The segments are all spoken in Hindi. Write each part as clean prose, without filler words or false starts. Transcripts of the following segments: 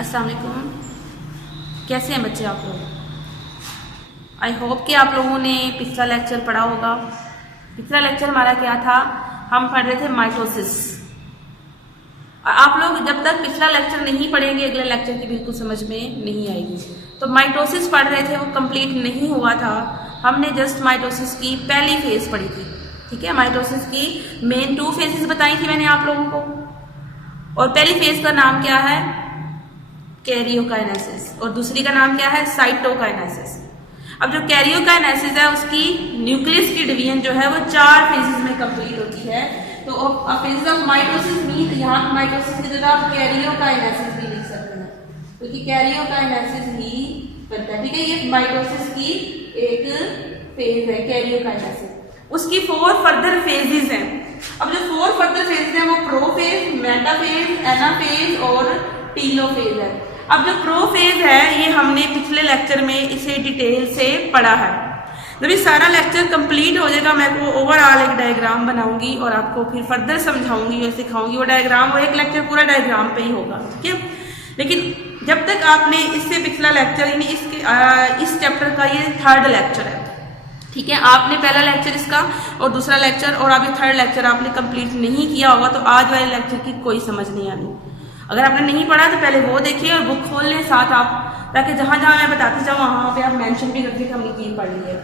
अस्सलाम वालेकुम। कैसे हैं बच्चे आप लोग? आई होप कि आप लोगों ने पिछला लेक्चर पढ़ा होगा। पिछला लेक्चर हमारा क्या था? हम पढ़ रहे थे माइटोसिस। आप लोग जब तक पिछला लेक्चर नहीं पढ़ेंगे अगले लेक्चर की बिल्कुल समझ में नहीं आएगी। तो माइटोसिस पढ़ रहे थे, वो कंप्लीट नहीं हुआ था। हमने जस्ट माइटोसिस की पहली फेज पढ़ी थी। ठीक है, माइटोसिस की मेन 2 फेजेस बताई थी मैंने आप लोगों को। और पहली फेज का नाम क्या है? कैरियोकाइनेसिस। और दूसरी का नाम क्या है? साइटोकाइनेसिस। अब जो कैरियोकाइनेसिस है उसकी न्यूक्लियस की डिवीजन जो है वो 4 फेजेस में कंप्लीट होती है। तो फेजेस ऑफ माइटोसिस मीन यहाँ माइटोसिस की जगह आप कैरियोकाइनेसिस भी लिख सकते हैं, क्योंकि कैरियोकाइनेसिस ही बनता है। ठीक है, ये माइटोसिस की एक फेज है कैरियोकाइनेसिस। उसकी 4 फर्दर फेजेस हैं। अब जो 4 फर्दर फेजेस हैं वो प्रोफेज, मेटाफेज, एनाफेज और टीलोफेज है। अब जो प्रोफेज है ये हमने पिछले लेक्चर में इसे डिटेल से पढ़ा है। जब ये सारा लेक्चर कंप्लीट हो जाएगा मैं को ओवरऑल एक डायग्राम बनाऊंगी और आपको फिर फर्दर समझाऊंगी और सिखाऊंगी। वो डायग्राम, वो एक लेक्चर पूरा डायग्राम पे ही होगा। ठीक है, लेकिन जब तक आपने इससे पिछला लेक्चर यानी इस चैप्टर का ये 3rd लेक्चर है। ठीक है, आपने पहला लेक्चर इसका और दूसरा लेक्चर और अभी 3rd लेक्चर आपने कंप्लीट नहीं किया होगा, तो आज वाले लेक्चर की कोई समझ नहीं आनी। अगर आपने नहीं पढ़ा तो पहले वो देखिए और बुक खोल लें साथ आप, ताकि जहां जहां मैं बताती जाऊँ वहां पे आप मेंशन भी करके हमने ये पढ़ लिया।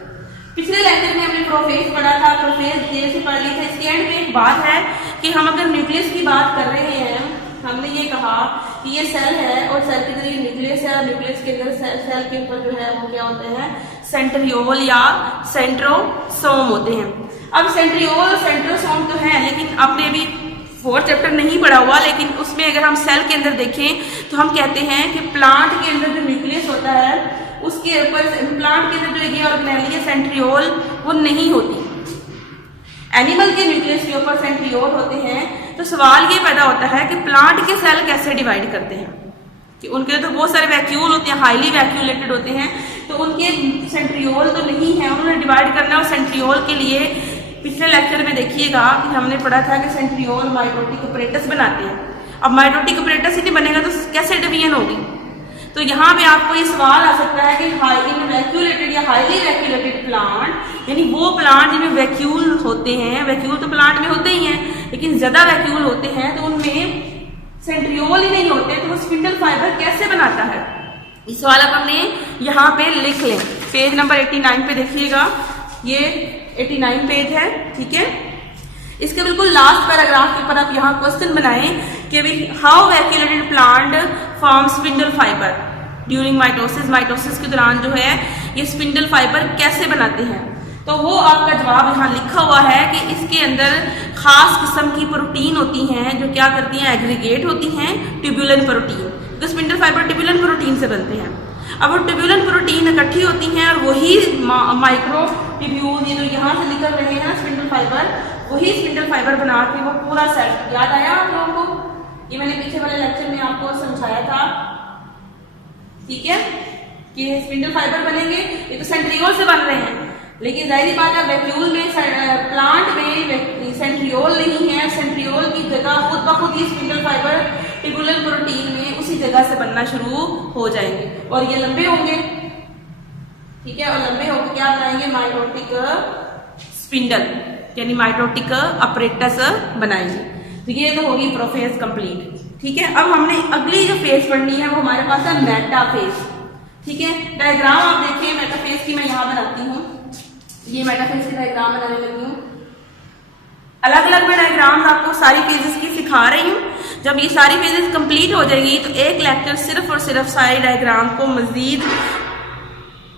पिछले लेक्चर में हमने प्रोफेज पढ़ा था, प्रोफेज देर से पढ़ लिया था। इसके एंड में एक बात है कि हम अगर न्यूक्लियस की बात कर रहे हैं, हमने ये कहा कि ये सेल है और सेल के अंदर ये न्यूक्लियस है और न्यूक्लियस के अंदर सेल के ऊपर जो है वो क्या होते हैं? सेंट्रियोल या सेंट्रोसोम होते हैं। अब सेंट्रियोल और सेंट्रोसोम तो है, लेकिन आपने अभी 4th चैप्टर नहीं पढ़ा हुआ, लेकिन उसमें अगर हम सेल के अंदर देखें तो हम कहते हैं कि प्लांट के अंदर जो न्यूक्लियस होता है उसके ऊपर प्लांट के अंदर जो ये ऑर्गेनेल या सेंट्रियोल वो नहीं होती। एनिमल के न्यूक्लियस के ऊपर सेंट्रियोल होते हैं। तो सवाल ये पैदा होता है कि प्लांट के सेल कैसे डिवाइड करते हैं? कि उनके तो बहुत सारे वैक्यूल होते हैं, हाईली वैक्यूलेटेड होते हैं, तो उनके सेंट्रियोल तो नहीं है। उन्होंने डिवाइड करना और सेंट्रियोल के लिए पिछले लेक्चर में देखिएगा कि हमने पढ़ा था कि सेंट्रियोल माइटोटिक अपरेटस बनाते हैं। अब माइटोटिक अपरेटस ही नहीं बनेगा तो कैसे डिवीजन होगी? तो यहाँ पे आपको ये सवाल आ सकता है कि हाईली वैक्यूलेटेड या हाईली वैक्यूलेटेड प्लांट, यानी वो प्लांट जिनमें वैक्यूल होते हैं, वैक्यूल तो प्लांट में होते ही हैं लेकिन ज्यादा वैक्यूल होते हैं, तो उनमें सेंट्रियोल ही नहीं होते, तो वो स्पिंडल फाइबर कैसे बनाता है? इस सवाल अब हमने यहाँ पे लिख लें। पेज नंबर 89 पे देखिएगा, ये 89 पेज है। ठीक है, इसके बिल्कुल लास्ट पैराग्राफ के ऊपर आप यहाँ क्वेश्चन बनाएं कि how vacuolated plant form spindle fibre during mitosis. Mitosis के दौरान जो है ये स्पिंडल फाइबर कैसे बनाते हैं? तो वो आपका जवाब यहाँ लिखा हुआ है कि इसके अंदर खास किस्म की प्रोटीन होती हैं जो क्या करती हैं? एग्रीगेट होती हैं, ट्यूबुलन प्रोटीन। तो स्पिंडल फाइबर ट्यूबुलन प्रोटीन से बनते हैं। अब वो ट्यूबुलन प्रोटीन इकट्ठी होती हैं और वही माइक्रो ट्यूब्यूल, ये जो यहाँ से निकल रहे हैं स्पिंडल फाइबर, वही स्पिंडल फाइबर बना के वो पूरा सेट। याद आया आप लोगों को? ये मैंने पीछे वाले लेक्चर में आपको समझाया था। ठीक है, कि स्पिंडल फाइबर बनेंगे, ये तो सेंट्रियोल से बन रहे हैं, लेकिन जाहिर बात है वैक्यूल में प्लांट में सेंट्रियोल नहीं है। सेंट्रियोल की जगह खुद ब खुद ये स्पिंडल फाइबर ट्यूबुलन प्रोटीन में उसी जगह से बनना शुरू हो जाएंगे और ये लंबे होंगे। ठीक है, और लंबे होकर क्या बनाएंगे? माइटोटिक स्पिंडल यानी माइटोटिक अपरेटस बनाएंगे। तो ये तो होगी प्रोफेज कंप्लीट। ठीक है, अब हमने अगली जो फेज पढ़नी है वो हमारे पास है मेटाफेज। ठीक है, डायग्राम आप देखिए मेटाफेज की, मैं यहाँ बनाती हूँ। ये मेटाफेज की डायग्राम बनाने लगी हूँ। अलग अलग मैं डायग्राम आपको सारी फेजेस की सिखा रही हूँ। जब ये सारी फेजेस कंप्लीट हो जाएगी तो एक लेक्चर सिर्फ और सिर्फ सारी डायग्राम को मजीद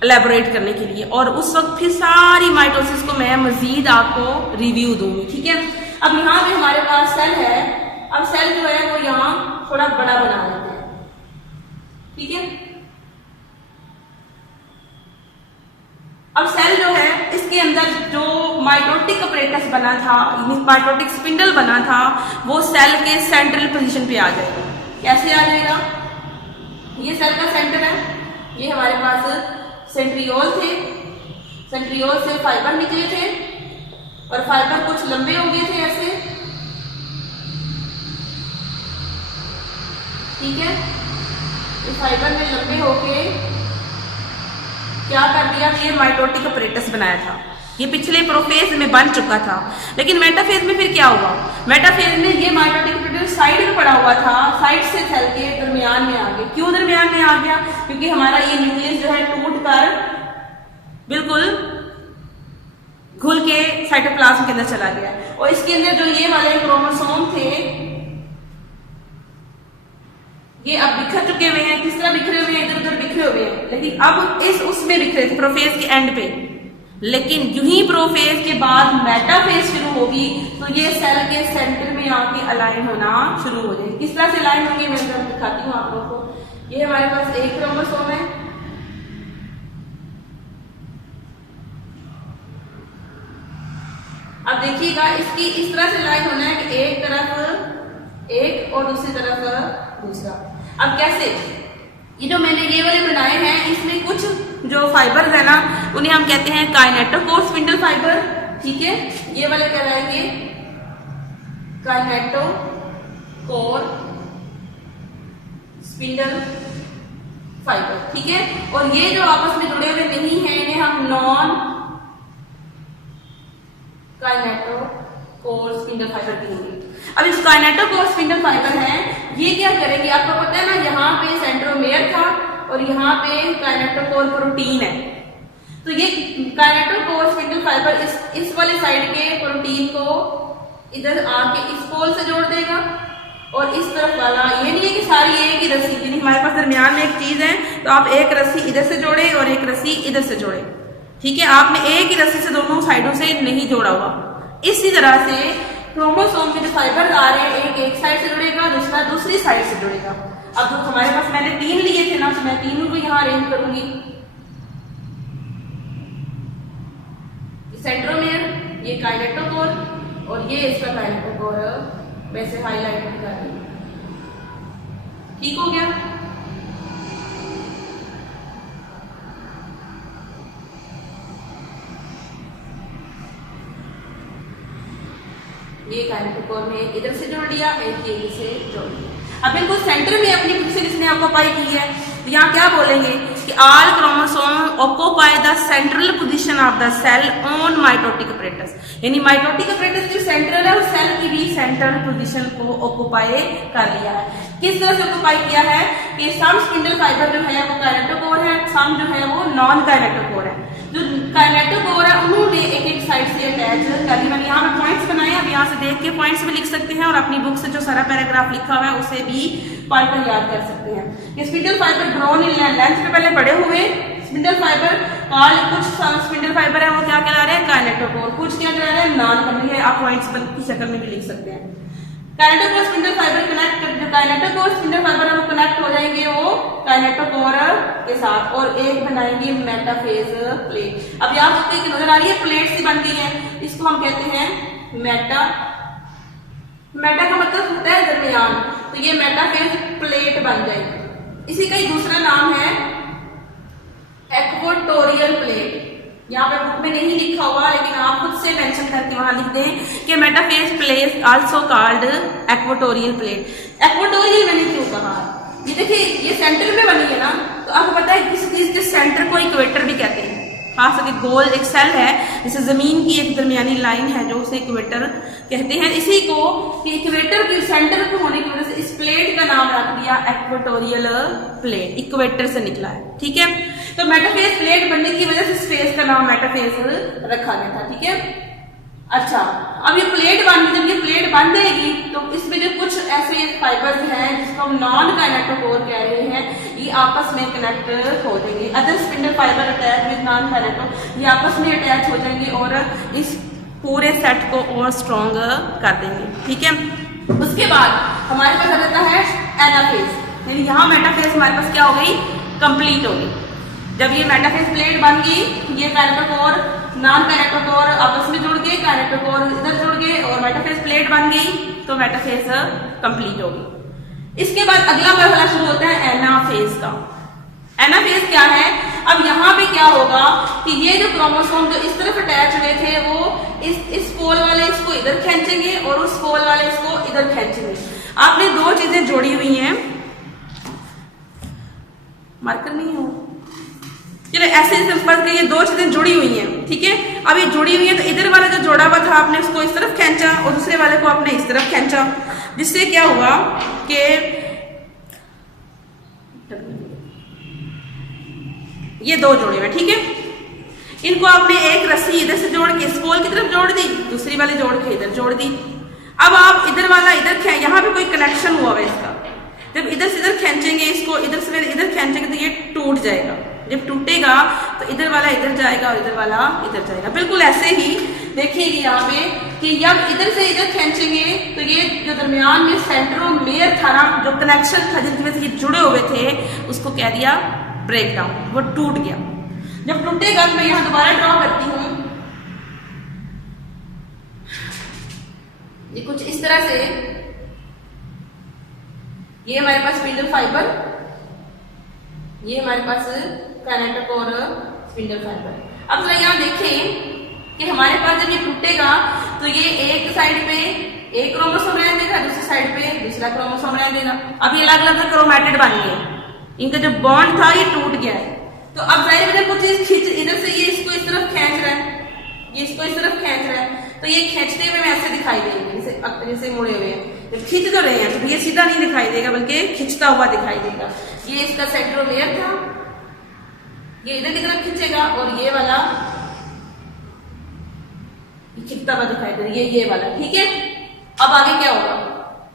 एलेबोरेट करने के लिए, और उस वक्त फिर सारी माइटोसिस को मैं मजीद आपको रिव्यू दूंगी। ठीक है, अब यहाँ पे हमारे पास सेल है। अब सेल जो है वो यहाँ थोड़ा बड़ा बना लेते हैं। ठीक है, अब सेल जो है इसके अंदर जो माइटोटिक अपरेटस बना था, माइटोटिक स्पिंडल बना था, वो सेल के सेंट्रल पोजीशन पे आ जाएगा। कैसे आ जाएगा? ये सेल का सेंटर है, ये हमारे पास सेंट्रियोल थे, सेंट्रियोल से फाइबर निकले थे और फाइबर कुछ लंबे हो गए थे ऐसे। ठीक है, इस फाइबर ने लंबे होके क्या कर दिया कि ये माइटोटिक अपरेटस बनाया था। ये पिछले प्रोफेज में बन चुका था, लेकिन मेटाफेज में फिर क्या हुआ? मेटाफेज में ये माइटोटिक अपरेटस साइड में पड़ा हुआ था, साइड से सेल के दरमियान में आ गया। क्यों दरमियान में आ गया? क्योंकि हमारा ये न्यूक्लियस जो है टूट कर बिल्कुल घुल के साइटोप्लाज्म के अंदर चला गया, और इसके अंदर जो ये वाले क्रोमोसोम थे ये अब बिखर चुके हुए हैं। किस तरह बिखरे हुए हैं? इधर उधर बिखरे हुए हैं, लेकिन अब इस उसमें बिखरे थे प्रोफेज के एंड पे। लेकिन यूं ही प्रोफेज के बाद मेटाफेज शुरू होगी तो ये सेल के सेंटर में आके अलाइन होना शुरू हो जाएगी। किस तरह से अलाइन होंगे मैं दिखाती हूँ आप लोगों को। ये हमारे पास एक क्रोमोसोम है, अब देखिएगा इसकी इस तरह से लाइन होना है कि एक तरफ एक और दूसरी तरफ दूसरा। अब कैसे? ये जो मैंने ये वाले बनाए हैं इसमें कुछ जो फाइबर्स है ना उन्हें हम कहते हैं काइनेटोकोर स्पिंडल फाइबर, ठीक है। ये वाले कहलाएंगे काइनेटोकोर स्पिंडल फाइबर, ठीक है। और ये जो आपस में जुड़े हुए नहीं है इन्हें हम नॉन काइनेटोकोर स्पिंडल फाइबर कहेंगे। अब इस काइनेटोकोर स्पिंडल फाइबर है ये क्या करेंगे? आपको पता है ना यहाँ पे सेंट्रोमेयर था और यहाँ पे काइनेटोकोर प्रोटीन है, तो ये काइनेटोकोर स्पिंडल फाइबर इस वाले साइड के प्रोटीन को इधर आके इस पोल से जोड़ देगा, और इस तरफ वाला ये नहीं है कि सारी एक ही रस्सी, यानी हमारे पास दरमियान में एक चीज है तो आप एक रस्सी इधर से जोड़े और एक रस्सी इधर से जोड़े, ठीक है। आपने एक ही रस्सी से दोनों साइडों से नहीं जोड़ा हुआ। इसी तरह से क्रोमोसोम के जो फाइबर आ रहे हैं एक साइड से जुड़ेगा, दूसरा दूसरी साइड से जुड़ेगा। अब जो हमारे पास मैंने 3 लिए थे ना तो मैं तीनों को यहाँ अरेंज करूंगी। सेंट्रोमेयर, ये काइनेटोकोर और ये इसका काइनेटोकोर वैसे हाईलाइट कर रही हूं, ठीक हो गया। ये काइनेटोकोर में इधर से जोड़ दिया, एक ये से जोड़ दिया। अब बिल्कुल सेंटर में अपनी पोजीशन इसने ऑक्यूपाई की है, तो यहाँ क्या बोलेंगे कि all chromosome occupy the central position of the cell on mitotic apparatus, यानी माइटोटिक अपरेटस जो सेंट्रल है उस सेल की भी सेंट्रल पोजीशन को ऑक्यूपाई कर लिया है। किस तरह से ऑक्यूपाई किया है कि सम स्पिंडल फाइबर जो है वो काइनेटोकोर है, सम जो है वो नॉन काइनेटोकोर है। जो काइनेटोकोर है उन्होंने एक एक साइड से अटैच कर ली। मैंने यहाँ पे पॉइंट्स बनाए, अब यहाँ से देख के पॉइंट्स में लिख सकते हैं और अपनी बुक से जो सारा पैराग्राफ लिखा हुआ है उसे भी पढ़कर याद कर सकते हैं। ये spindle fibre grown in length पे पहले बड़े हुए स्पिंडल फाइबर, और कुछ स्पिंडल फाइबर है वो क्या कहला रहे हैं? काइनेटोकोर, कुछ क्या कहला रहे हैं? Non kinetochore. आप पॉइंट्स की शक्ल में भी लिख सकते हैं। काइनेटोकोर स्पिंडल फाइबर कनेक्ट, जो काइनेटोकोर स्पिंडल फाइबर वो कनेक्ट हो जाएंगे वो काइनेटोकोर के साथ, और एक बनाएंगे मेटाफेज प्लेट। अब यहाँ आपको नजर आ रही है प्लेट सी बन गई है, इसको हम कहते हैं मेटा। मेटा का मतलब होता है दरमियान, तो ये मेटाफेज प्लेट बन जाएगी। इसी का ही दूसरा नाम है इक्वेटोरियल प्लेट। यहाँ पे बुक में नहीं लिखा हुआ लेकिन आप खुद से मेंशन करके वहां लिख दें कि metaphase plate also called equatorial plate. Equatorial मैंने क्यों कहा? ये देखिए ये सेंटर में बनी है ना, तो आपको पता है किस सेंटर को इक्वेटर भी कहते हैं। खास करके गोल एक सेल है जैसे जमीन की एक दरमियानी लाइन है जो उसे इक्वेटर कहते हैं। इसी को कि इक्वेटर के सेंटर को होने की वजह से इस प्लेट का नाम रख दिया इक्वेटोरियल प्लेट, इक्वेटर से निकला है, ठीक है। तो मेटाफेज प्लेट बनने की वजह से स्पेस का नाम मेटाफेज रखा गया था, ठीक है। अच्छा, अब ये प्लेट जब ये प्लेट बन जाएगी तो इसमें जो कुछ ऐसे फाइबर्स हैं जिसको हम नॉन काइनेटोकोर कह रहे हैं, ये आपस में कनेक्ट हो जाएंगे। Other spindle fibre attach with non kineto, ये आपस में अटैच हो जाएंगे और इस पूरे सेट को और स्ट्रॉन्ग कर देंगे, ठीक है। उसके बाद हमारे पास आ जाता है एनाफेज, यानी यहाँ मेटाफेज हमारे पास क्या हो गई? कंप्लीट हो गई। जब ये मेटाफेज प्लेट बन गई, ये काइनेटोकोर नॉन काइनेटोकोर आपस में जुड़ गए, काइनेटोकोर इधर जुड़ गए और मेटाफेज प्लेट बन गई, तो मेटाफेज कंप्लीट हो गई। इसके बाद अगला मरहला शुरू होता है एनाफेज का। एनाफेज क्या है? अब यहाँ पे क्या होगा कि ये जो क्रोमोसोम जो इस तरफ अटैच हुए थे वो इस पोल वाले इसको इधर खींचेंगे और उस पोल वाले इसको इधर खींचेंगे। आपने दो चीजें जोड़ी हुई हैं, मार्कर नहीं हो। चलो ऐसे समझ के ये दो चीजें जुड़ी हुई हैं, ठीक है। अब ये जुड़ी हुई है तो इधर वाला जो जोड़ा हुआ था आपने उसको इस तरफ खींचा और दूसरे वाले को आपने इस तरफ खींचा, जिससे क्या हुआ कि ये दो जोड़े हुए, ठीक है। इनको आपने एक रस्सी इधर से जोड़ के इस पोल की तरफ जोड़ दी, दूसरी वाली जोड़ के इधर जोड़ दी। अब आप इधर वाला इधर यहाँ पे कोई कनेक्शन हुआ है इसका, जब इधर से इधर खींचेंगे इसको, इधर से इधर खींचेंगे तो ये टूट जाएगा। जब टूटेगा तो इधर वाला इधर जाएगा और इधर वाला इधर जाएगा। बिल्कुल ऐसे ही देखिएगा यहाँ पे कि जब इधर से इधर खींचेंगे तो ये जो दरमियान में सेंट्रोमेयर था ना, जो कनेक्शन था जिनकी वजह से ये जुड़े हुए थे, उसको कह दिया ब्रेक डाउन, वो टूट गया। जब टूटेगा तो मैं यहाँ दोबारा ड्रॉ करती हूँ, ये कुछ इस तरह से, ये हमारे पास स्पिंडल फाइबर, ये हमारे पास काइनेटिक और स्पिंडल फाइबर। अब जरा यहाँ देखें कि हमारे पास जब ये टूटेगा तो ये एक साइड पे एक क्रोमोसोम रहने देगा, दूसरी साइड पे दूसरा क्रोमोसोम रहने देगा। अब ये अलग अलग क्रोमैटिड बन गए, इनका जो बॉन्ड था ये टूट गया है। तो अब जाहिर है कुछ चीज खींच, इधर से ये इसको इस तरफ खींच रहा है, ये इसको इस तरफ खींच रहा है, तो ये खींचते हुए में ऐसे दिखाई देंगे, जैसे मुड़े हुए हैं। जब खींच तो रहे हैं तो ये सीधा नहीं दिखाई देगा बल्कि खिंचता हुआ दिखाई देगा। ये इसका सेंट्रोमेयर था, ये इधर की तरफ खींचेगा और ये वाला खिंचता हुआ दिखाई देगा, ये वाला, ठीक है। अब आगे क्या होगा,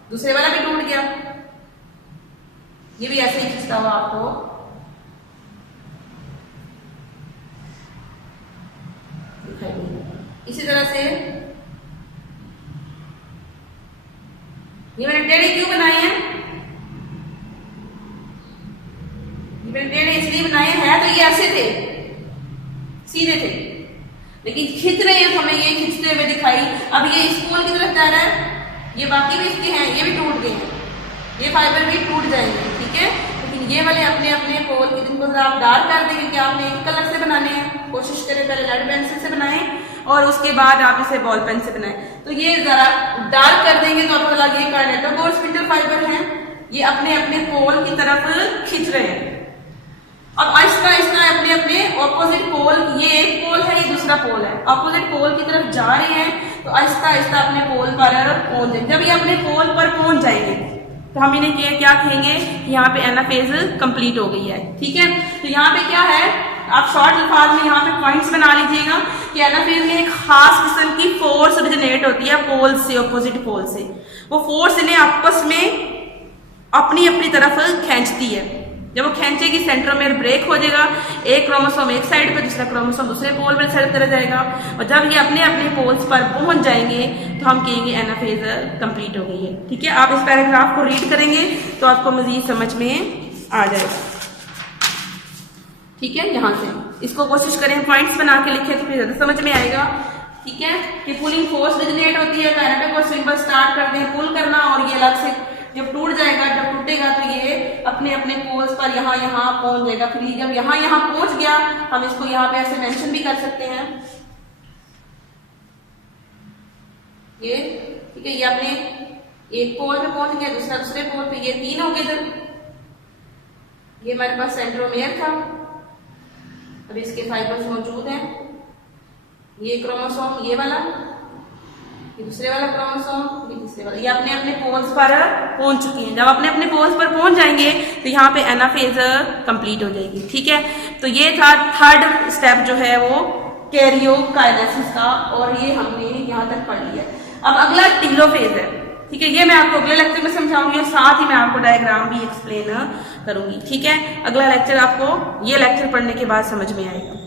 दूसरे वाला भी टूट गया, ये भी ऐसे ही खिंचता हुआ आपको दिखाई देगा। इसी तरह से ये मैंने टेढ़े क्यों बनाए हैं, ये मैंने टेढ़े इसलिए बनाए हैं, तो ये ऐसे थे, सीधे थे, लेकिन खींच रहे हैं तो हमें ये खींचते हुए दिखाई। अब ये इस पोल की तरफ जा रहा है, ये बाकी भी इसके हैं, ये भी टूट गए हैं, ये फाइबर भी टूट जाएंगे, ठीक है। लेकिन ये वाले अपने अपने पोल के जिनको आप डार्क कर देंगे कि आपने एक कलर से बनाने हैं, कोशिश करें पहले लेड पेंसिल से बनाएं और उसके बाद आप इसे बॉल पेन से बनाएं। तो ये जरा डार्क कर देंगे तो आपको लगे काइनेटिक और स्पिंडल फाइबर हैं, ये अपने अपने पोल की तरफ खींच रहे हैं। अब आहिस्ता आहिस्ता अपने अपने ऑपोजिट पोल, ये एक पोल है, ये दूसरा पोल है, ऑपोजिट पोल की तरफ जा रहे हैं, तो आहिस्ता आहिस्ता अपने पोल पर पहुंच जाएंगे। जब ये अपने पोल पर पहुंच जाएंगे तो हम इन्हें क्या कहेंगे, यहाँ पे एनाफेज कंप्लीट हो गई है, ठीक है। तो यहाँ पे क्या है, आप शॉर्ट अल्फाज में यहाँ पे पॉइंट्स बना लीजिएगा कि एनाफेज में एक खास किस्म की फोर्स ओरिजिनेट होती है पोल से, ऑपोजिट पोल से। वो फोर्स इन्हें आपस में अपनी अपनी तरफ खींचती है। जब वो खींचेगी सेंट्रोमेयर ब्रेक हो जाएगा, एक क्रोमोसोम एक साइड पे, दूसरा क्रोमोसोम दूसरे पोल पर साइड तरह जाएगा, और जब ये अपने अपने पोल्स पर पहुंच जाएंगे तो हम कहेंगे एनाफेज कंप्लीट हो गई है, ठीक है। आप इस पैराग्राफ को रीड करेंगे तो आपको मजीद समझ में आ जाएगा, ठीक है। यहाँ से इसको कोशिश करें पॉइंट्स बना के लिखे तो फिर ज्यादा समझ में आएगा, ठीक है। कि पुलिंग फोर्स ओरिजिनेट होती है, काइनेटिक और स्विंग पर स्टार्ट करते हैं पुल करना, और ये अलग से जब टूट जाएगा, जब टूटेगा तो ये अपने अपने पोल्स पर यहाँ पहुंच जाएगा। फिर जब यहाँ पहुंच गया, हम इसको यहाँ पे ऐसे मेंशन भी कर सकते हैं, ये ठीक है। ये अपने एक पोल पे पहुंच गया, दूसरा दूसरे पोल पे, ये तीन हो गए इधर। ये हमारे पास सेंट्रोमेयर था, अब इसके फाइबर्स मौजूद हैं, ये क्रोमोसोम ये वाला, ये दूसरे वाला क्रोमोसोम, ये तीसरे वाला, ये अपने अपने पोल्स पर पहुंच चुकी हैं। जब अपने अपने पोल्स पर पहुंच जाएंगे तो यहाँ पे एनाफेज कंप्लीट हो जाएगी, ठीक है। तो ये था थर्ड स्टेप जो है वो कैरियोकाइनेसिस का, और ये हमने यहाँ तक पढ़ लिया। अब अगला टेलोफेज है, ठीक है। ये मैं आपको अगले लेक्चर में समझाऊंगी और साथ ही मैं आपको डायग्राम भी एक्सप्लेन करूंगी, ठीक है। अगला लेक्चर आपको ये लेक्चर पढ़ने के बाद समझ में आएगा।